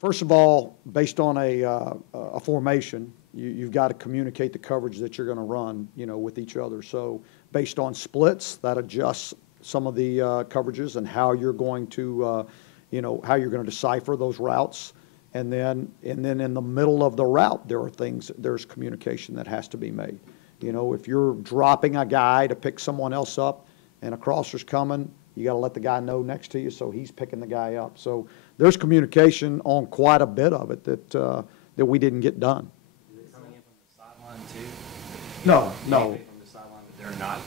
First of all, based on a formation, you've got to communicate the coverage that you're going to run, with each other. So based on splits, that adjusts some of the coverages and how you're going to, how you're going to decipher those routes. And then in the middle of the route, there's communication that has to be made. If you're dropping a guy to pick someone else up and a crosser's coming, you got to let the guy know next to you so he's picking the guy up. So there's communication on quite a bit of it that we didn't get done. Is it coming in from the sideline too? No. From the sideline that they're not,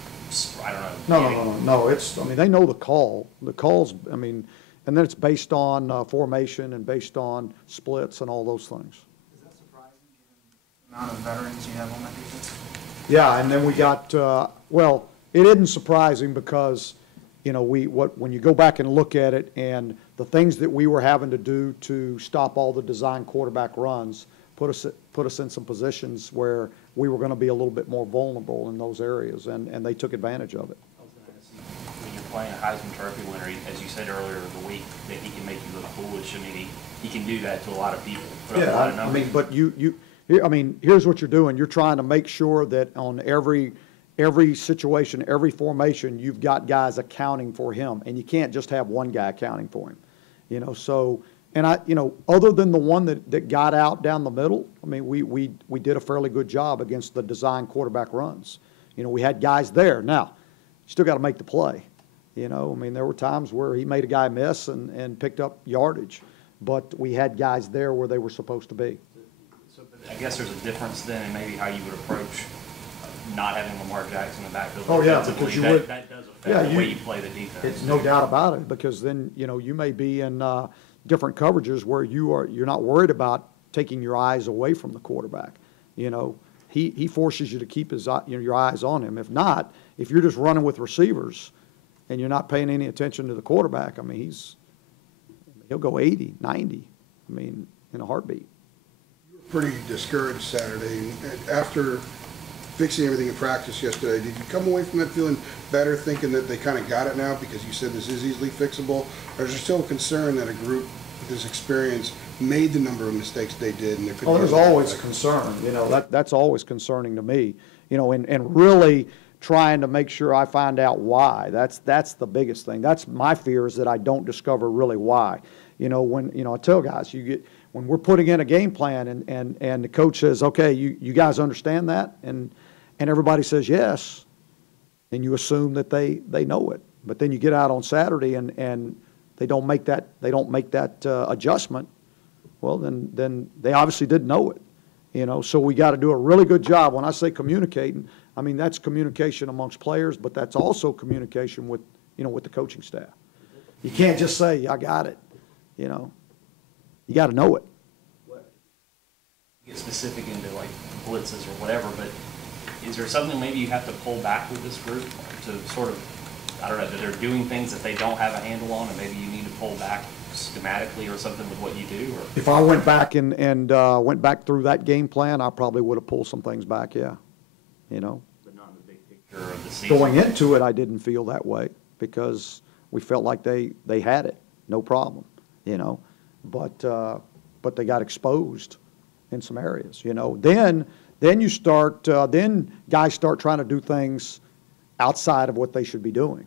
I don't know. No. I mean, they know the call. The calls, I mean, and then it's based on formation and based on splits and all those things. Is that surprising given the amount of veterans you have on that defense? Yeah, and then we got, well, it isn't surprising because, when you go back and look at it and the things that we were having to do to stop all the design quarterback runs put us in some positions where we were going to be a little bit more vulnerable in those areas, and they took advantage of it. I was going to ask you, when you're playing a Heisman Trophy winner, as you said earlier in the week, that he can make you look foolish. I mean, he can do that to a lot of people. Yeah, I mean, but here's what you're doing. You're trying to make sure that on every situation, every formation, you've got guys accounting for him, and you can't just have one guy accounting for him. So, and other than the one that got out down the middle, I mean, we did a fairly good job against the design quarterback runs. We had guys there. Now, you still got to make the play. I mean, there were times where he made a guy miss and picked up yardage, but we had guys there where they were supposed to be. So, I guess there's a difference then in maybe how you would approach not having Lamar Jackson in the backfield. Oh yeah, because that does affect the way you play the defense. It's no doubt about it, because then you may be in different coverages where you're not worried about taking your eyes away from the quarterback. He forces you to keep your eyes on him. If not, if you're just running with receivers and you're not paying any attention to the quarterback, I mean, he'll go 80, 90. I mean, in a heartbeat. You were pretty discouraged Saturday after fixing everything in practice yesterday. Did you come away from it feeling better, thinking that they kind of got it now because you said this is easily fixable? Or is there still a concern that a group with this experience made the number of mistakes they did? And there could there's always concern. That's always concerning to me. And really trying to make sure I find out why. That's the biggest thing. That's my fear, is that I don't discover really why. When I tell guys, when we're putting in a game plan and the coach says, okay, you guys understand that, and everybody says yes, and you assume that they know it. But then you get out on Saturday and they don't make that adjustment. Well, then they obviously didn't know it. So we got to do a really good job. When I say communicating, I mean that's communication amongst players, but that's also communication with the coaching staff. You can't just say I got it. You got to know it. Get specific into like blitzes or whatever, but is there something maybe you have to pull back with this group to sort of, I don't know, that they're doing things that they don't have a handle on, and maybe you need to pull back schematically or something with what you do? Or? If I went back and went back through that game plan, I probably would have pulled some things back, yeah. But not in the big picture of the season. Going into it, I didn't feel that way because we felt like they had it, no problem, but they got exposed in some areas, Then you start, then guys start trying to do things outside of what they should be doing,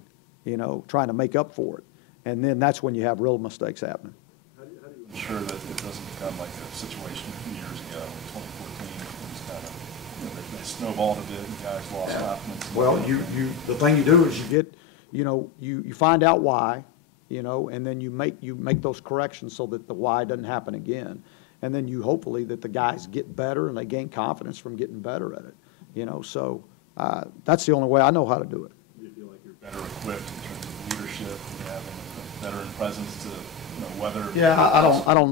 trying to make up for it. And then that's when you have real mistakes happening. How do you ensure that it doesn't become like a situation a few years ago, 2014, it was kind of, they snowballed a bit and guys lost confidence? Well, the thing you do is you get, you find out why, and then you make those corrections so that the why doesn't happen again. And then you hopefully that the guys get better and they gain confidence from getting better at it. So that's the only way I know how to do it. Do you feel like you're better equipped in terms of leadership and having a veteran presence to weather? Yeah, I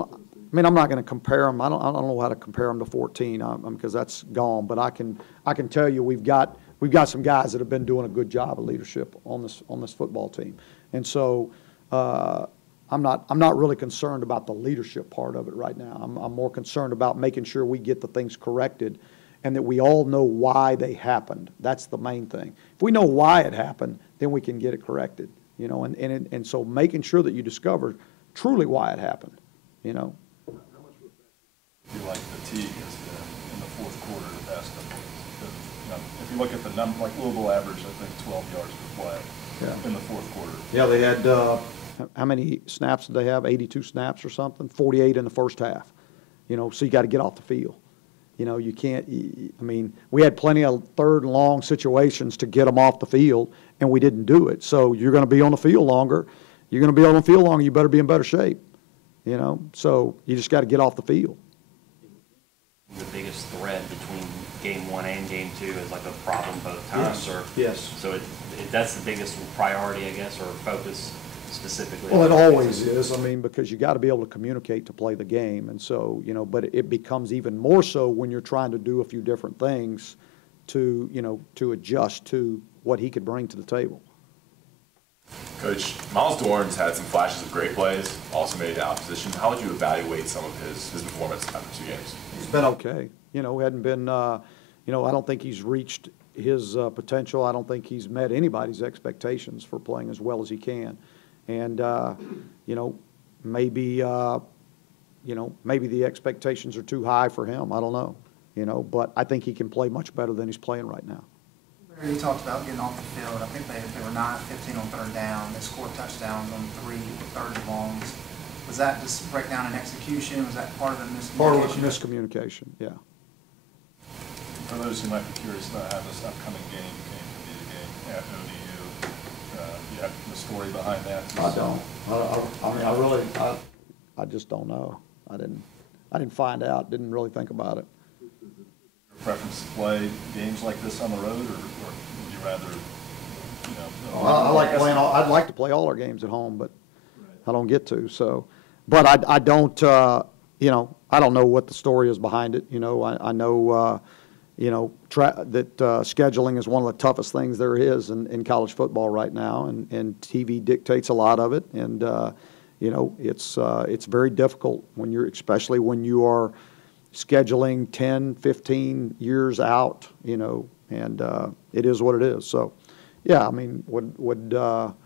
mean, I'm not going to compare them. I don't know how to compare them to 14 because that's gone. But I can tell you we've got some guys that have been doing a good job of leadership on this football team, and so. I'm not really concerned about the leadership part of it right now. I'm more concerned about making sure we get the things corrected and that we all know why they happened. That's the main thing. If we know why it happened, then we can get it corrected, and so making sure that you discover truly why it happened, How feel like fatigue has been in the fourth quarter the past couple of weeks. Because, if you look at the number, like Louisville averaged, I think 12 yards per play in the fourth quarter. Yeah, they had, how many snaps did they have? 82 snaps or something? 48 in the first half. So you got to get off the field. You can't, I mean, we had plenty of third and long situations to get them off the field, and we didn't do it. So you're going to be on the field longer. You're going to be on the field longer. You better be in better shape. So you just got to get off the field. The biggest thread between game one and game two is like a problem both times, Yes. So that's the biggest priority, I guess, or focus specifically. Well, it always is. I mean, because you got to be able to communicate to play the game, and so but it becomes even more so when you're trying to do a few different things to to adjust to what he could bring to the table. Coach, Miles Dorn's had some flashes of great plays, also made opposition. How would you evaluate some of his performance after 2 games? He's been okay. Hadn't been, I don't think he's reached his potential. I don't think he's met anybody's expectations for playing as well as he can. And, maybe the expectations are too high for him. I don't know, but I think he can play much better than he's playing right now. You talked about getting off the field. I think they were 9-15 on third down. They scored touchdowns on 3 third and longs. Was that just breakdown in execution? Was that part of the miscommunication? Part of the miscommunication, yeah. For those who might be curious about how this upcoming game came to be the game at ODU, you have the story behind that? I don't. I just don't know. I didn't find out. Didn't really think about it. Preference to play games like this on the road, or would you rather, I like playing. I'd like to play all our games at home, but I don't get to. So, but I don't. I don't know what the story is behind it. I know. That scheduling is one of the toughest things there is in college football right now, and TV dictates a lot of it, and it's very difficult especially when you are scheduling 10, 15 years out, and it is what it is. So, yeah, I mean, we got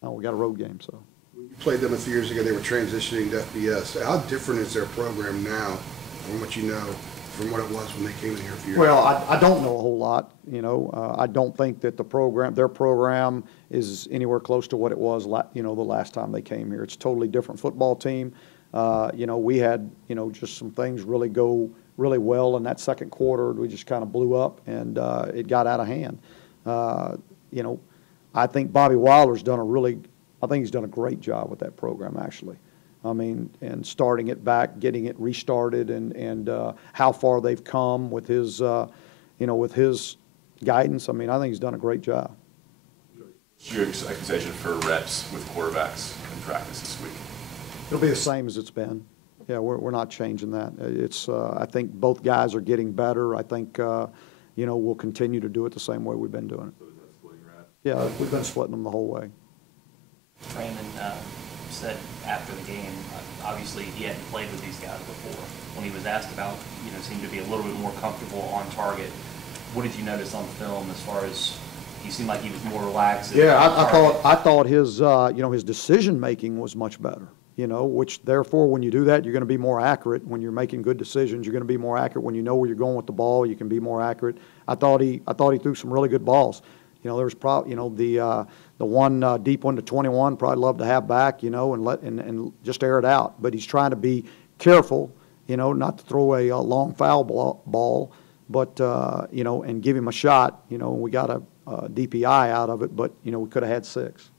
a road game, so. You played them a few years ago. They were transitioning to FBS. How different is their program now, from what you know, from what it was when they came in here a few years ago? Well, I don't know a whole lot. I don't think that their program is anywhere close to what it was, the last time they came here. It's a totally different football team. We had, just some things really go really well in that second quarter. We just kind of blew up, and it got out of hand. I think Bobby Wilder's he's done a great job with that program, actually. I mean, and starting it back, getting it restarted, and how far they've come with his, with his guidance. I mean, I think he's done a great job. What's your expectation for reps with quarterbacks in practice this week? It'll be the same as it's been. Yeah, we're not changing that. It's I think both guys are getting better. I think we'll continue to do it the same way we've been doing it. So is that splitting reps? Yeah, we've been splitting them the whole way. Brandon said after the game, obviously he hadn't played with these guys before. When he was asked about, seemed to be a little bit more comfortable on target. What did you notice on film as far as he seemed like he was more relaxed? Yeah, I thought his his decision making was much better. Which therefore, when you do that, you're going to be more accurate. When you're making good decisions, you're going to be more accurate. When you know where you're going with the ball, you can be more accurate. I thought he threw some really good balls. There was probably the one deep one to 21, probably love to have back, and just air it out. But he's trying to be careful, not to throw a long foul ball, but and give him a shot. We got a DPI out of it, but we could have had 6.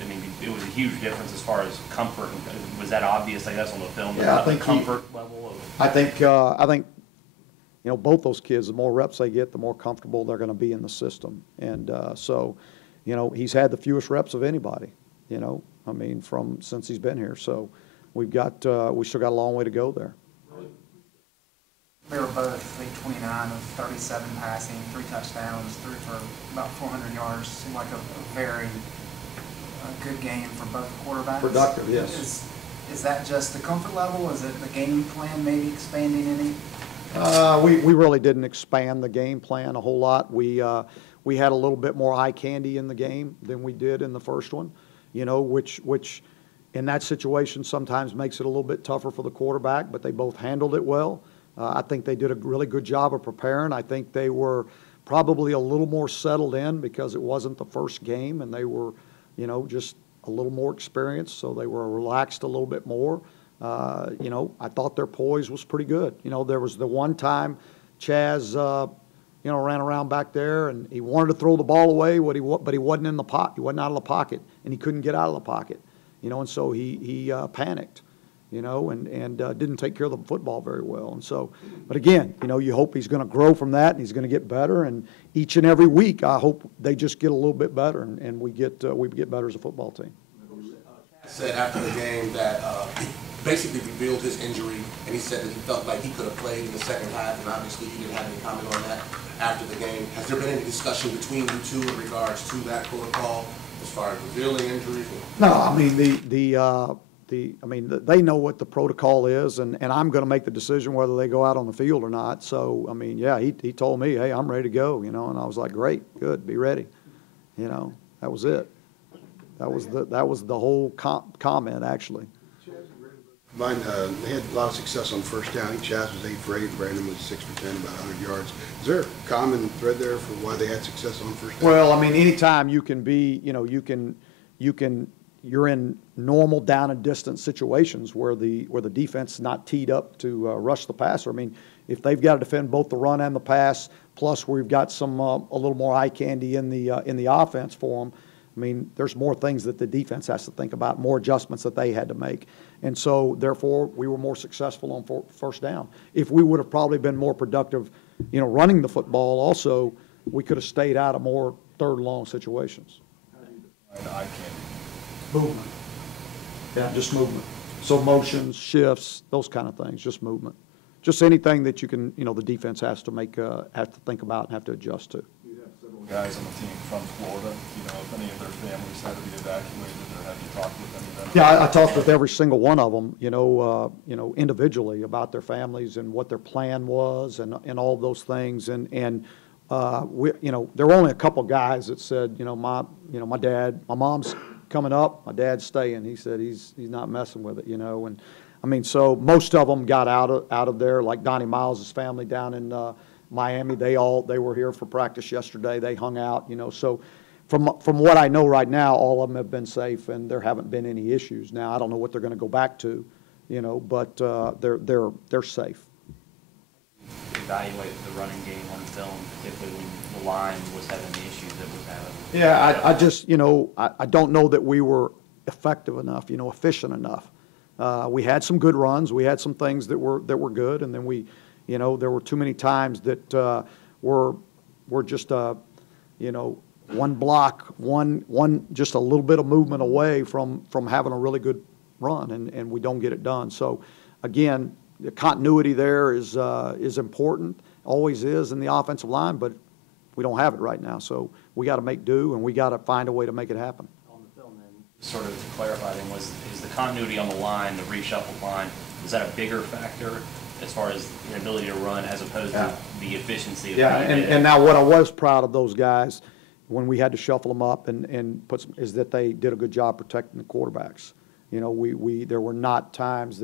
I mean, it was a huge difference as far as comfort. Was that obvious, I guess, on the film? Yeah, I think comfort level. I think both those kids, the more reps they get, the more comfortable they're going to be in the system. And so, he's had the fewest reps of anybody. Since he's been here. So we still got a long way to go there. They were both 29 of 37 passing, 3 touchdowns, threw for about 400 yards. Seemed like a very good game for both quarterbacks. Productive, yes. Is that just the comfort level? Is it the game plan maybe expanding any? We really didn't expand the game plan a whole lot. We had a little bit more eye candy in the game than we did in the first one, which in that situation sometimes makes it a little bit tougher for the quarterback, but they both handled it well. I think they did a really good job of preparing. I think they were probably a little more settled in because it wasn't the first game, and they were, just a little more experienced, so they were relaxed a little bit more. I thought their poise was pretty good. There was the one time Chaz, ran around back there, and he wanted to throw the ball away, but he wasn't in the pocket. He wasn't out of the pocket, and he couldn't get out of the pocket. And so he panicked, and didn't take care of the football very well. And so, but again, you hope he's going to grow from that, and he's going to get better. And each and every week, I hope they just get a little bit better, and we get better as a football team. Said after the game that basically revealed his injury, and he said that he felt like he could have played in the second half, and obviously you didn't have any comment on that after the game. Has there been any discussion between you two in regards to that protocol as far as revealing injuries? No, I mean they know what the protocol is, and I'm going to make the decision whether they go out on the field or not. So I mean, yeah, he told me, hey, I'm ready to go, and I was like, great, good, be ready, that was it. That was the whole comment actually. Mine, they had a lot of success on first down. Chaz was 8 for 8, Brandon was 6 for 10, about 100 yards. Is there a common thread there for why they had success on first down? Well, I mean, anytime you can be, you're in normal down and distance situations where the defense is not teed up to rush the passer. I mean, if they've got to defend both the run and the pass, plus we've got some a little more eye candy in the offense for them. I mean, there's more things that the defense has to think about, more adjustments that they had to make. And so, therefore, we were more successful on first down. If we would have probably been more productive, running the football also, we could have stayed out of more third and long situations. I can't. Movement. Yeah, just movement. So motions, shifts, those kind of things, just movement. Just anything that you can, the defense has to think about and have to adjust to. Guys on the team from Florida, if any of their families had to be evacuated, or have you talked with any of them? Yeah, I talked with every single one of them, individually about their families and what their plan was and all those things. And we, there were only a couple guys that said, my dad, my mom's coming up, my dad's staying. He said he's not messing with it, and I mean, so most of them got out of there, like Donnie Miles' family down in Miami. They were here for practice yesterday. They hung out, so from what I know right now, all of them have been safe and there haven't been any issues. Now, I don't know what they're going to go back to, but they're safe. Evaluate the running game on film, particularly when the line was having the issues that was having. Yeah, I just, I don't know that we were effective enough, efficient enough. We had some good runs. We had some things that were good, and then we, there were too many times that were just, one block, one just a little bit of movement away from having a really good run, and we don't get it done. So, again, the continuity there is important, always is in the offensive line, but we don't have it right now. So we got to make do, and we got to find a way to make it happen. On the film, then, sort of to clarify, then, is the continuity on the line, the reshuffled line, is that a bigger factor as far as the ability to run as opposed to the efficiency of the and now what I was proud of those guys when we had to shuffle them up and put some, is that they did a good job protecting the quarterbacks. There were not times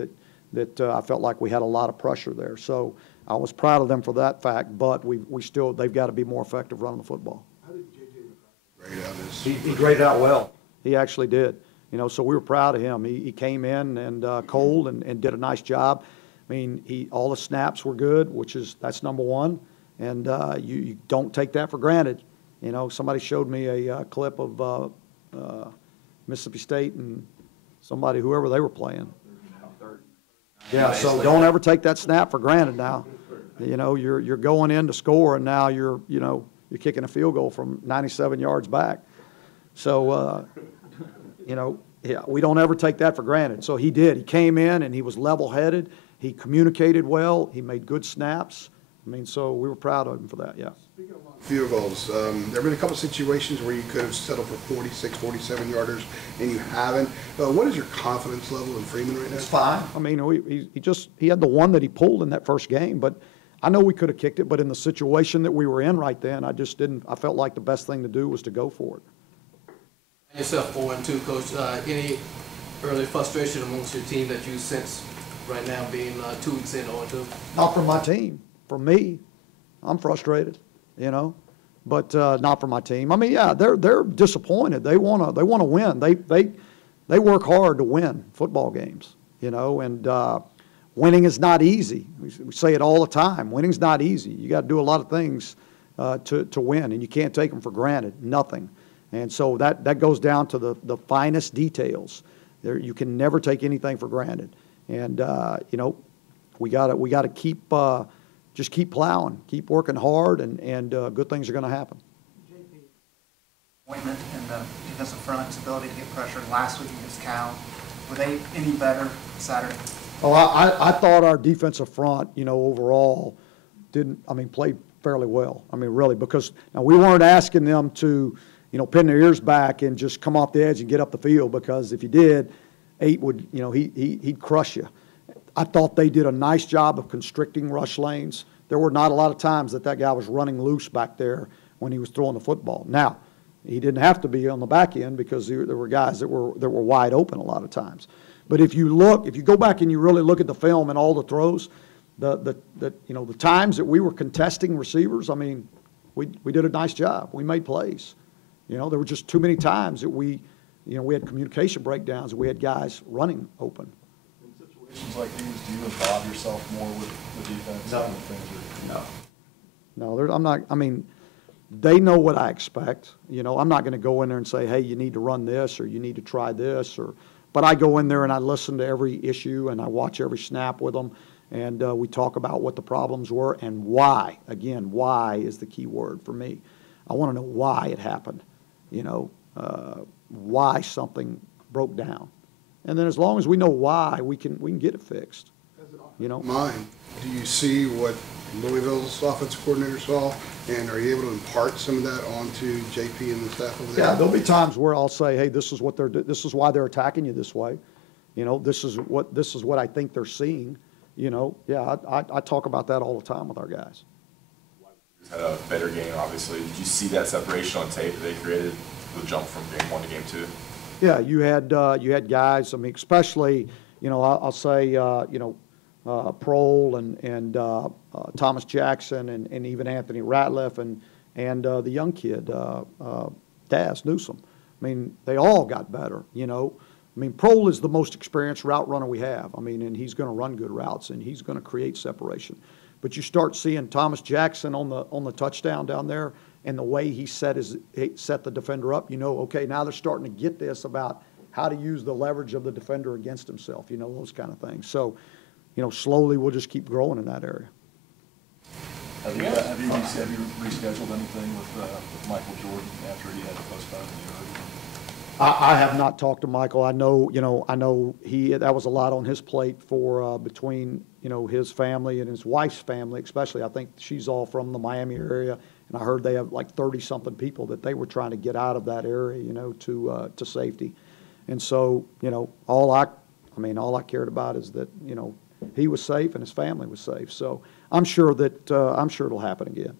that I felt like we had a lot of pressure there. So I was proud of them for that fact, but they've got to be more effective running the football. How did J.J. grade out this? He graded out well. He actually did. So we were proud of him. He came in and cold and did a nice job. I mean, all the snaps were good, that's number one, and you don't take that for granted. Somebody showed me a clip of Mississippi State and whoever they were playing. Yeah, so don't ever take that snap for granted now. You're going in to score, and now you're kicking a field goal from 97 yards back. So, we don't ever take that for granted. So he did. He came in, and he was level-headed. He communicated well. He made good snaps. I mean, so we were proud of him for that, yeah. Field goals. There have been a couple situations where you could have settled for 46, 47-yarders, and you haven't. What is your confidence level in Freeman right now? It's fine. I mean, he had the one that he pulled in that first game, but I know we could have kicked it, but in the situation that we were in right then, I just didn't. I felt like the best thing to do was to go for it. Yourself 4-2, Coach. Any early frustration amongst your team that you sense right now being 2 weeks in 0-2? Not from my team. For me, I'm frustrated, you know, but not for my team. I mean, yeah, they're disappointed. They wanna win. They work hard to win football games, you know, and winning is not easy. We say it all the time. Winning's not easy. You got to do a lot of things to win, and you can't take them for granted. Nothing. And so that goes down to the finest details. You can never take anything for granted. And you know, we gotta keep just keep plowing, keep working hard, and good things are going to happen. Appointment in the defensive front's ability to get pressure last week against Cal. Were they any better Saturday? Oh, I thought our defensive front, you know, overall played fairly well. I mean, really, because now we weren't asking them to, you know, pin their ears back and just come off the edge and get up the field, because if you did, 8 would, you know, he'd crush you. I thought they did a nice job of constricting rush lanes. There were not a lot of times that guy was running loose back there when he was throwing the football. Now, he didn't have to be on the back end, because there were guys that were wide open a lot of times. But if you go back and you really look at the film and all the throws, the times that we were contesting receivers, I mean, we did a nice job. We made plays. You know, there were just too many times that we had communication breakdowns. We had guys running open. In situations like these, do you involve yourself more with the defense? No. No, I'm not. I mean, they know what I expect. You know, I'm not going to go in there and say, hey, you need to run this, or you need to try this, but I go in there and I listen to every issue, and I watch every snap with them, and we talk about what the problems were and why. Again, why is the key word for me. I want to know why it happened, you know, why something broke down. And then as long as we know why, we can get it fixed, you know. Mine, do you see what Louisville's offensive coordinator saw, and are you able to impart some of that onto JP and the staff over there? Yeah, there'll be times where I'll say, hey, this is why they're attacking you this way. You know, this is what I think they're seeing. You know, yeah, I talk about that all the time with our guys. Had a better game, obviously. Did you see that separation on tape that they created, the jump from game 1 to game 2? Yeah, you had guys. I mean, especially, you know, I'll say, Prohl and Thomas Jackson and even Anthony Ratliff and the young kid Daz Newsome. I mean, they all got better. You know, I mean, Prohl is the most experienced route runner we have. I mean, and he's going to run good routes, and he's going to create separation. But you start seeing Thomas Jackson on the touchdown down there, and the way he set the defender up, you know, okay, now they're starting to get this about how to use the leverage of the defender against himself, you know, those kind of things. So, you know, slowly we'll just keep growing in that area. Have you rescheduled anything with Michael Jordan after he had to postpone the early? I have not talked to Michael. I know that was a lot on his plate for between, you know, his family and his wife's family, especially. I think she's all from the Miami area, and I heard they have like 30-something people that they were trying to get out of that area, you know, to safety. And so, you know, all I cared about is that, you know, he was safe and his family was safe. So I'm sure it'll happen again.